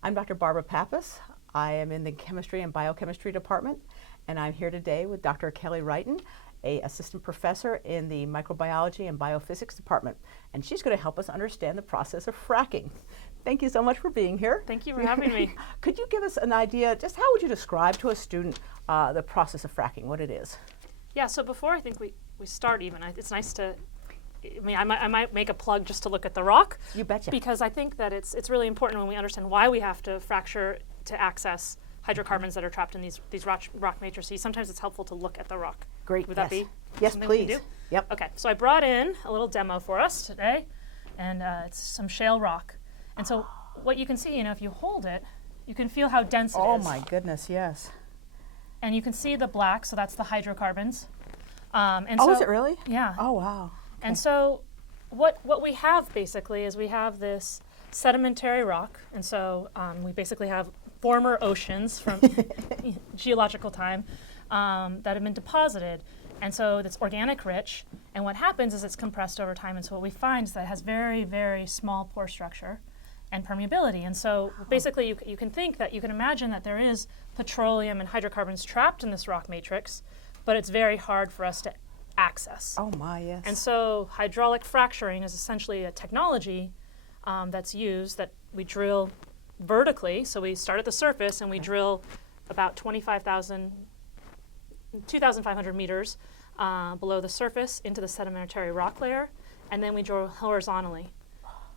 I'm Dr. Barbara Pappas. I am in the Chemistry and Biochemistry Department, and I'm here today with Dr. Kelly Wright, an assistant professor in the Microbiology and Biophysics Department, and she's going to help us understand the process of fracking. Thank you so much for being here. Thank you for having me. Could you give us an idea, just how would you describe to a student the process of fracking, what it is? Yeah, so before I think we start even, it's nice to, I might make a plug just to look at the rock. You betcha. Because I think that it's really important when we understand why we have to fracture to access hydrocarbons that are trapped in these rock matrices. Sometimes it's helpful to look at the rock. Great. Would that be Yes, something we please. can do? Yep. Okay, so I brought in a little demo for us today, and it's some shale rock. And so what you can see, if you hold it, you can feel how dense it is. Oh my goodness, yes. And you can see the black, so that's the hydrocarbons. Is it really? Yeah. Oh, wow. And so what we have basically is we have this sedimentary rock, and so we basically have former oceans from geological time that have been deposited. And so it's organic rich, and what happens is it's compressed over time, and so what we find is that it has very, very small pore structure and permeability. And so basically you can imagine that there is petroleum and hydrocarbons trapped in this rock matrix, but it's very hard for us to access. Oh my, yes. And so hydraulic fracturing is essentially a technology that's used that we drill vertically. So we start at the surface and we drill about 2,500 meters below the surface into the sedimentary rock layer, and then we drill horizontally.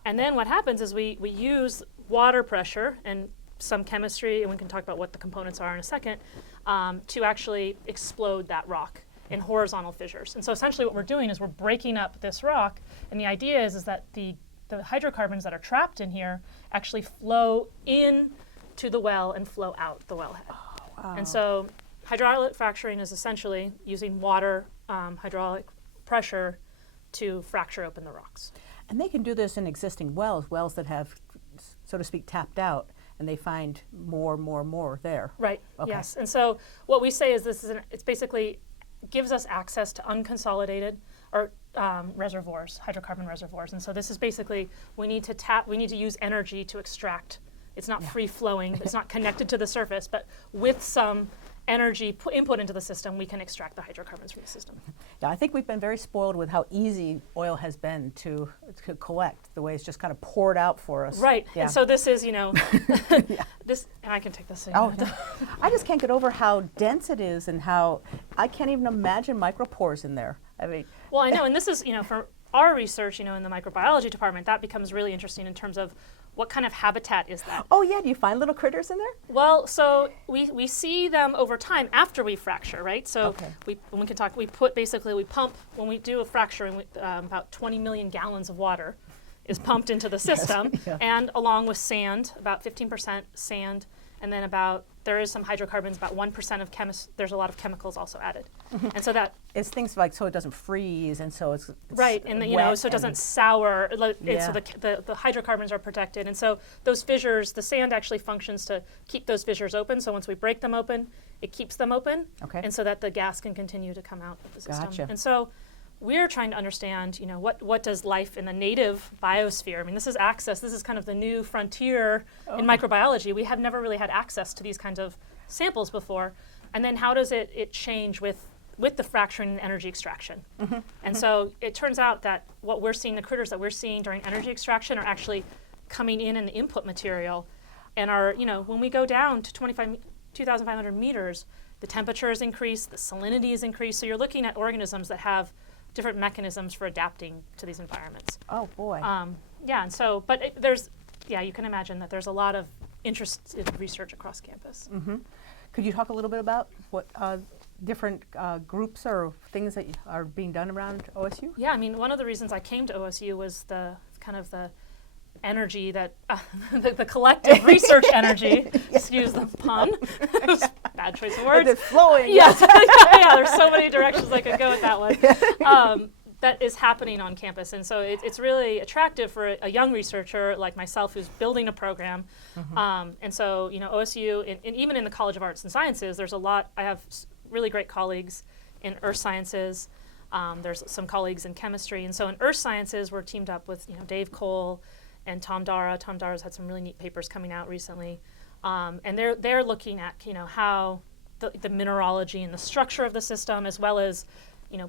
And then what happens is we use water pressure and some chemistry, and we can talk about what the components are in a second, to actually explode that rock in horizontal fissures. And so essentially what we're doing is we're breaking up this rock, and the idea is that the hydrocarbons that are trapped in here actually flow in to the well and flow out the wellhead. Oh, wow. And so hydraulic fracturing is essentially using water, hydraulic pressure to fracture open the rocks. And they can do this in existing wells that have, so to speak, tapped out, and they find more there. Right, Okay. yes. And so what we say is it's basically gives us access to unconsolidated or reservoirs, hydrocarbon reservoirs. And so this is basically, we need to use energy to extract. It's not free flowing, it's not connected to the surface, but with some energy input into the system, we can extract the hydrocarbons from the system. Yeah, I think we've been very spoiled with how easy oil has been to collect, the way it's just kind of poured out for us. Right, Yeah. and so this is, this, and I can take this. Oh, no. I just can't get over how dense it is and how, I can't even imagine micropores in there. I mean. Well, I know, and this is, for our research, in the microbiology department, that becomes really interesting in terms of what kind of habitat is that? Oh yeah, do you find little critters in there? Well, so we see them over time after we fracture, right? So we pump, when we do a fracture, and about 20 million gallons of water is pumped into the system, Yeah. and along with sand, about 15% sand, and then there is some hydrocarbons, about 1% of there's a lot of chemicals also added. And so that It's things like so it doesn't freeze, and so it's right, and so it doesn't sour. So the hydrocarbons are protected, and so those fissures, the sand actually functions to keep those fissures open. So once we break them open, it keeps them open, and so that the gas can continue to come out of the system. Gotcha. And so we're trying to understand, what does life in the native biosphere? I mean, this is access. This is kind of the new frontier in microbiology. We have never really had access to these kinds of samples before, and then how does it change with the fracturing and energy extraction? And so it turns out that what we're seeing, the critters that we're seeing during energy extraction, are actually coming in the input material, and when we go down to 2,500 meters, the temperature is increased, the salinity is increased. So you're looking at organisms that have different mechanisms for adapting to these environments. Oh boy. Yeah, and so, you can imagine that there's a lot of interest in research across campus. Could you talk a little bit about what different groups or things that are being done around OSU? Yeah, I mean, one of the reasons I came to OSU was the energy that, the collective research energy, excuse the pun, bad choice of words. It's flowing. Yes, yeah, there's so many directions I could go with that one. That is happening on campus, and so it's really attractive for a young researcher like myself who's building a program. And so, OSU, and even in the College of Arts and Sciences, there's a lot. I have really great colleagues in earth sciences. There's some colleagues in chemistry, and so in earth sciences, we're teamed up with Dave Cole and Tom Dara's had some really neat papers coming out recently, and they're looking at how the mineralogy and the structure of the system, as well as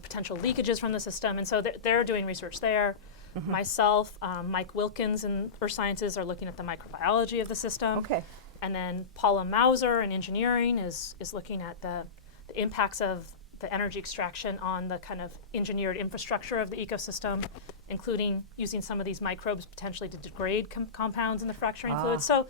potential leakages from the system, and so they're doing research there. Myself, Mike Wilkins in Earth Sciences are looking at the microbiology of the system. Okay. And then Paula Mauser in engineering is looking at the impacts of the energy extraction on the kind of engineered infrastructure of the ecosystem, including using some of these microbes potentially to degrade compounds in the fracturing fluids. So,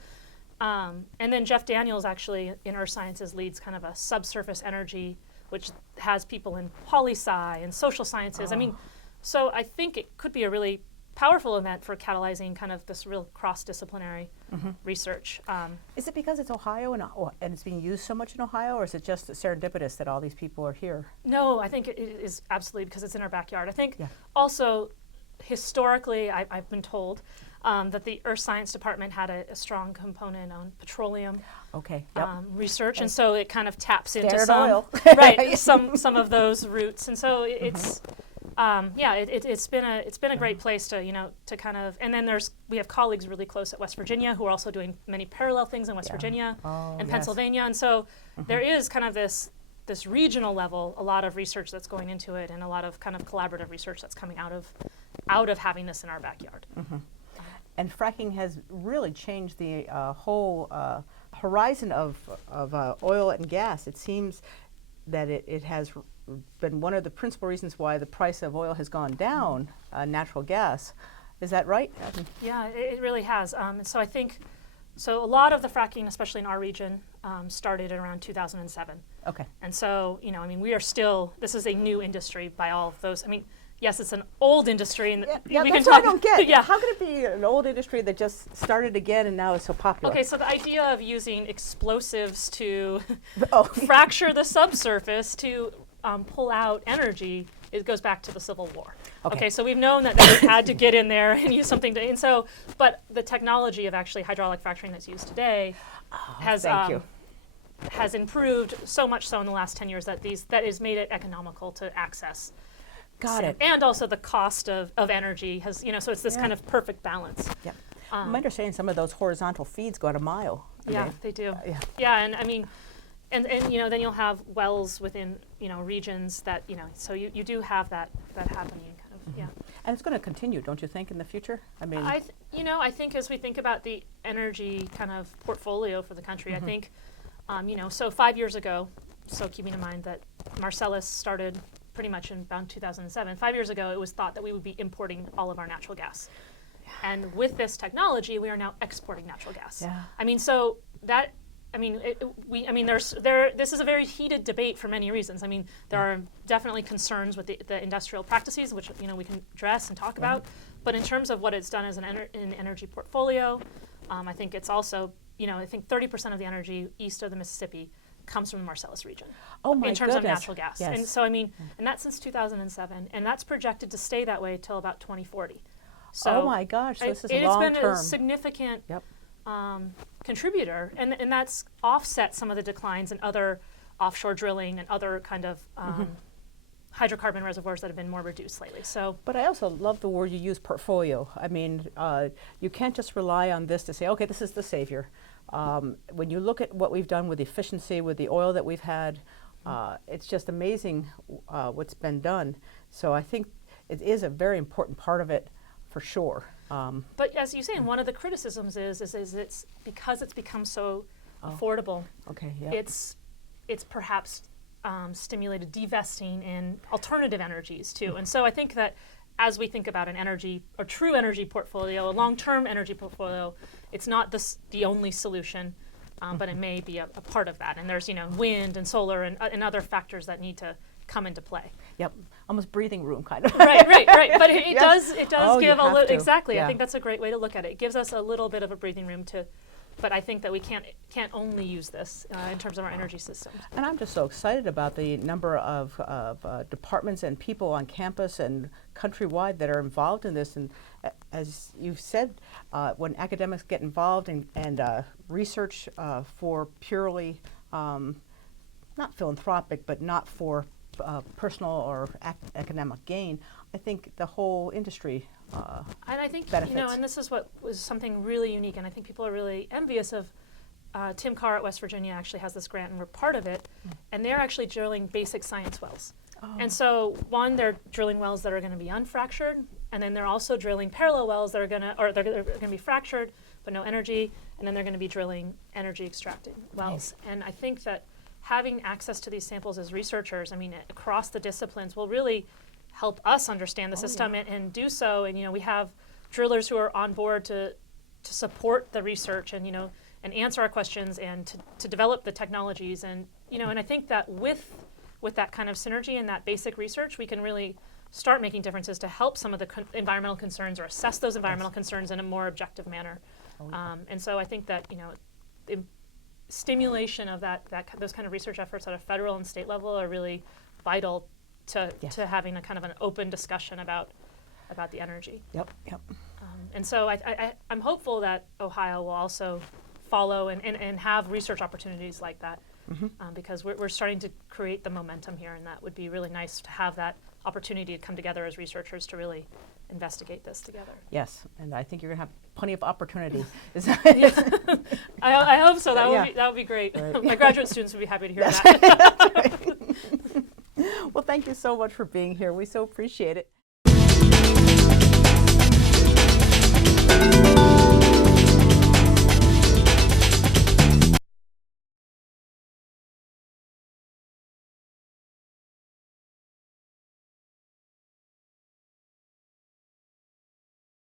and then Jeff Daniels actually in Earth Sciences leads kind of a subsurface energy, which has people in poli-sci and social sciences. I mean, so I think it could be a really powerful event for catalyzing kind of this real cross-disciplinary research. Is it because it's Ohio and it's being used so much in Ohio, or is it just serendipitous that all these people are here? No, I think it is absolutely because it's in our backyard. I think also historically, I've been told that the Earth Science Department had a strong component on petroleum research, and so it kind of taps into some oil. Right, some of those roots, and so it's. It's been a great place to to kind of, and then we have colleagues really close at West Virginia who are also doing many parallel things in West Virginia and Pennsylvania, and so there is kind of this regional level, a lot of research that's going into it, and a lot of kind of collaborative research that's coming out of having this in our backyard. And fracking has really changed the whole horizon of oil and gas. It seems that it has been one of the principal reasons why the price of oil has gone down, natural gas. Is that right? Yeah, it really has. And so I think, a lot of the fracking, especially in our region, started around 2007. Okay. And so, we are still, this is a new industry by all of those. I mean, yes, it's an old industry. And we that's what I don't get. How can it be an old industry that just started again and now is so popular? Okay, so the idea of using explosives to fracture the subsurface to pull out energy, it goes back to the Civil War. Okay, so we've known that they had to get in there and use something to, and so, but the technology of actually hydraulic fracturing that's used today has improved so much so in the last 10 years that has made it economical to access. Got it. And also the cost of energy has, so it's this kind of perfect balance. Yep. I'm understanding some of those horizontal feeds go at a mile. They do. And I mean, and then you'll have wells within regions that so you do have that happening kind of And it's going to continue, don't you think, in the future? I mean, I think as we think about the energy kind of portfolio for the country, I think so 5 years ago, so keeping in mind that Marcellus started pretty much in around 2007. 5 years ago, it was thought that we would be importing all of our natural gas. And with this technology, we are now exporting natural gas. I mean, so that. This is a very heated debate for many reasons. I mean, there are definitely concerns with the industrial practices, which we can address and talk about. But in terms of what it's done as an energy portfolio, I think it's also, I think 30% of the energy east of the Mississippi comes from the Marcellus region. Oh my in terms goodness. of natural gas. Yes. And so, and that's since 2007, and that's projected to stay that way till about 2040. So oh my gosh, so this is long term. It's been a significant contributor, and that's offset some of the declines in other offshore drilling and other kind of hydrocarbon reservoirs that have been more reduced lately. So, but I also love the word you use, portfolio. I mean, you can't just rely on this to say, okay, this is the savior. When you look at what we've done with efficiency, with the oil that we've had, it's just amazing what's been done. So I think it is a very important part of it, for sure. But as you say, one of the criticisms is it's because it's become so affordable. Okay. Yeah. It's perhaps stimulated divesting in alternative energies too. And so I think that as we think about a true energy portfolio, a long-term energy portfolio, it's not the only solution, but it may be a part of that. And there's wind and solar and other factors that need to come into play. Yep, almost breathing room kind of. Right. But it does give a little, exactly. Yeah. I think that's a great way to look at it. It gives us a little bit of a breathing room but I think that we can't only use this in terms of our energy systems. And I'm just so excited about the number of departments and people on campus and countrywide that are involved in this. And as you've said, when academics get involved and research for purely, not philanthropic, but not for personal or academic gain, I think the whole industry And I think, benefits. and this is what was something really unique, and I think people are really envious of. Tim Carr at West Virginia actually has this grant, and we're part of it, and they're actually drilling basic science wells. And so, one, they're drilling wells that are going to be unfractured, and then they're also drilling parallel wells that are going to be fractured, but no energy, and then they're going to be drilling energy extracting wells. Nice. And I think that having access to these samples as researchers, across the disciplines, will really help us understand the system and do so. And we have drillers who are on board to support the research and answer our questions and to develop the technologies. And and I think that with that kind of synergy and that basic research, we can really start making differences to help some of the environmental concerns or assess those environmental concerns in a more objective manner. And so I think that the stimulation of those kind of research efforts at a federal and state level are really vital to having a kind of an open discussion about the energy. Yep. And so I'm hopeful that Ohio will also follow and have research opportunities like that, because we're starting to create the momentum here, and that would be really nice to have that opportunity to come together as researchers to really investigate this together. Yes, and I think you're going to have plenty of opportunity. I hope so. That would be great. Right. My graduate students would be happy to hear that. Well, thank you so much for being here. We so appreciate it.